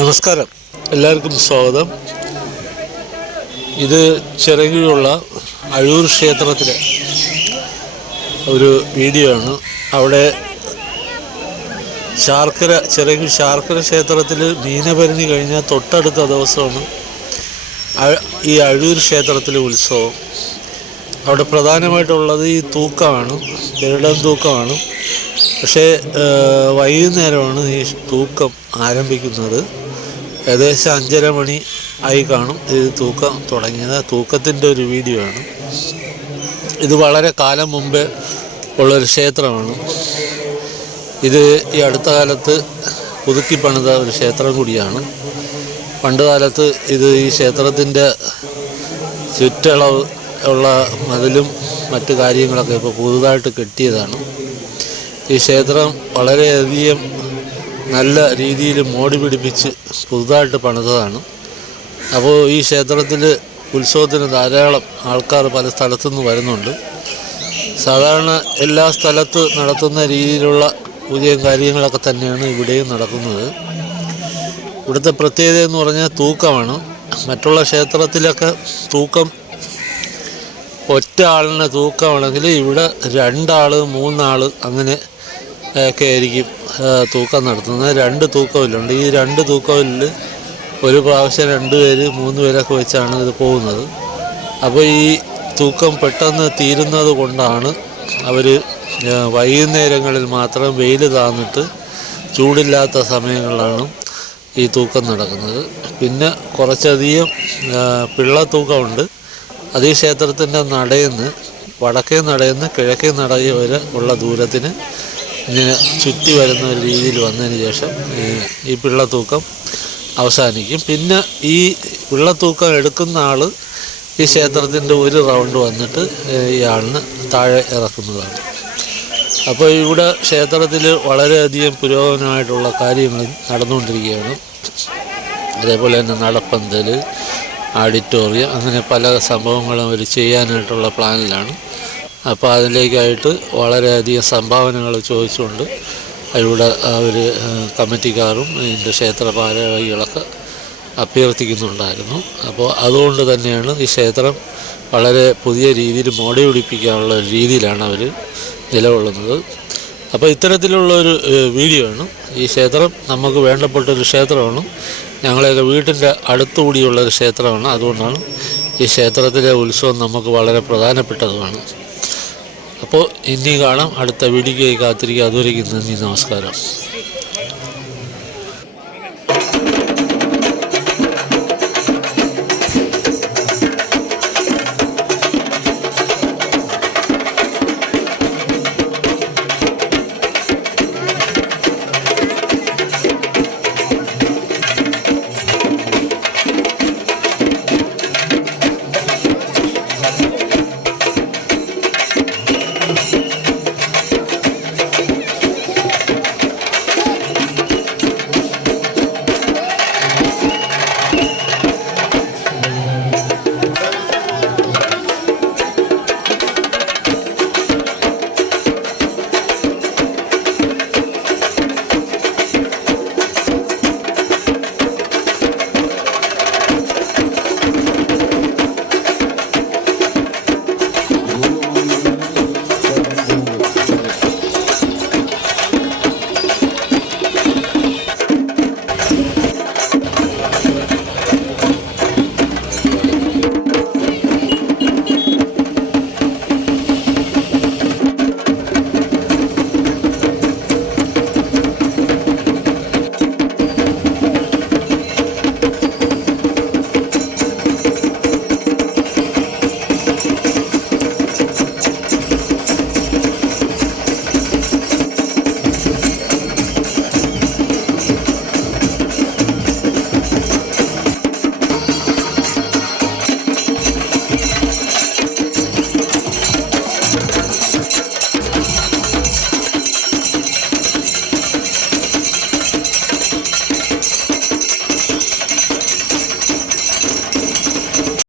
നമസ്കാരം, എല്ലാവർക്കും സ്വാഗതം. ഇത് ചിറകിലുള്ള അഴൂർ ക്ഷേത്രത്തിലെ ഒരു വീഡിയോ ആണ്. അവിടെ ചിറകിൽ ശാർക്കര ക്ഷേത്രത്തിൽ മീനഭരണി കഴിഞ്ഞാൽ തൊട്ടടുത്ത ദിവസമാണ് ഈ അഴൂർ ക്ഷേത്രത്തിലെ ഉത്സവം. അവിടെ പ്രധാനമായിട്ടുള്ളത് ഈ തൂക്കമാണ്, ഗരുഡൻ തൂക്കമാണ്. പക്ഷേ വൈകുന്നേരമാണ് ഈ തൂക്കം ആരംഭിക്കുന്നത്. ഏകദേശം 5:30 മണി ആയി കാണും ഇത് തൂക്കം തുടങ്ങിയത്. തൂക്കത്തിൻ്റെ ഒരു വീഡിയോ ആണ് ഇത്. വളരെ കാലം മുമ്പേ ഉള്ളൊരു ക്ഷേത്രമാണ് ഇത്. ഈ അടുത്ത കാലത്ത് പുതുക്കി പണിത ഒരു ക്ഷേത്രം കൂടിയാണ്. പണ്ട് കാലത്ത് ഇത് ഈ ക്ഷേത്രത്തിൻ്റെ ചുറ്റളവ് ഉള്ള മതിലും മറ്റു കാര്യങ്ങളൊക്കെ ഇപ്പോൾ പുതുതായിട്ട് കെട്ടിയതാണ്. ഈ ക്ഷേത്രം വളരെയധികം നല്ല രീതിയിൽ മോടി പിടിപ്പിച്ച് പുതുതായിട്ട് പണിതതാണ്. അപ്പോൾ ഈ ക്ഷേത്രത്തിൽ ഉത്സവത്തിന് ധാരാളം ആൾക്കാർ പല സ്ഥലത്തു നിന്ന് വരുന്നുണ്ട്. സാധാരണ എല്ലാ സ്ഥലത്ത് നടത്തുന്ന രീതിയിലുള്ള പൂജയും കാര്യങ്ങളൊക്കെ തന്നെയാണ് ഇവിടെയും നടക്കുന്നത്. ഇവിടുത്തെ പ്രത്യേകത എന്ന് പറഞ്ഞാൽ തൂക്കമാണ്. മറ്റുള്ള ക്ഷേത്രത്തിലൊക്കെ തൂക്കം ഒറ്റ ആളിന് തൂക്കമാണെങ്കിൽ ഇവിടെ 2 ആൾ 3 ആൾ അങ്ങനെ ഒക്കെ ആയിരിക്കും തൂക്കം നടത്തുന്നത്. 2 തൂക്കവില്ലുണ്ട്. ഈ 2 തൂക്കവില്ലിൽ ഒരു പ്രാവശ്യം 2 പേര് 3 പേരൊക്കെ വെച്ചാണ് ഇത് പോകുന്നത്. അപ്പോൾ ഈ തൂക്കം പെട്ടെന്ന് തീരുന്നത് കൊണ്ടാണ് അവർ വൈകുന്നേരങ്ങളിൽ മാത്രം വെയിൽ താന്നിട്ട് ചൂടില്ലാത്ത സമയങ്ങളിലാണ് ഈ തൂക്കം നടക്കുന്നത്. പിന്നെ കുറച്ചധികം പിള്ളത്തൂക്കമുണ്ട്. അത് ഈ ക്ഷേത്രത്തിൻ്റെ നടയെന്ന് വടക്കേ നടയെന്ന് കിഴക്കേ നട വരെ ഉള്ള ദൂരത്തിന് ഇങ്ങനെ ചുറ്റി വരുന്ന ഒരു രീതിയിൽ വന്നതിന് ശേഷം ഈ പിള്ളത്തൂക്കം അവസാനിക്കും. പിന്നെ ഈ പിള്ളത്തൂക്കം എടുക്കുന്ന ആൾ ഈ ക്ഷേത്രത്തിൻ്റെ ഒരു റൗണ്ട് വന്നിട്ട് ഈ ആളിന് താഴെ ഇറക്കുന്നതാണ്. അപ്പോൾ ഇവിടെ ക്ഷേത്രത്തിൽ വളരെയധികം പുരോഗമനമായിട്ടുള്ള കാര്യങ്ങൾ നടന്നുകൊണ്ടിരിക്കുകയാണ്. അതേപോലെ തന്നെ നടപ്പന്തൽ, ഓഡിറ്റോറിയം, അങ്ങനെ പല സംഭവങ്ങളും അവർ ചെയ്യാനായിട്ടുള്ള പ്ലാനിലാണ്. അപ്പോൾ അതിലേക്കായിട്ട് വളരെയധികം സംഭാവനകൾ ചോദിച്ചുകൊണ്ട് ഇവിടെ അവർ കമ്മിറ്റിക്കാരും ഇതിൻ്റെ ക്ഷേത്ര ഭാരവാഹികളൊക്കെ അഭ്യർത്ഥിക്കുന്നുണ്ടായിരുന്നു. അപ്പോൾ അതുകൊണ്ട് തന്നെയാണ് ഈ ക്ഷേത്രം വളരെ പുതിയ രീതിയിൽ മോടി പിടിപ്പിക്കാനുള്ള ഒരു രീതിയിലാണ് അവർ നിലകൊള്ളുന്നത്. അപ്പോൾ ഇത്തരത്തിലുള്ളൊരു വീഡിയോ ആണ്. ഈ ക്ഷേത്രം നമുക്ക് വേണ്ടപ്പെട്ടൊരു ക്ഷേത്രമാണ്. ഞങ്ങളെയൊക്കെ വീട്ടിൻ്റെ അടുത്തുകൂടിയുള്ളൊരു ക്ഷേത്രമാണ്. അതുകൊണ്ടാണ് ഈ ക്ഷേത്രത്തിലെ ഉത്സവം നമുക്ക് വളരെ പ്രധാനപ്പെട്ടതുമാണ്. അപ്പോൾ ഇനി കാണാം. അടുത്ത വീഡിയോയ്ക്ക് കാത്തിരിക്കുക. അതുവരേക്കും നന്ദി, നമസ്കാരം.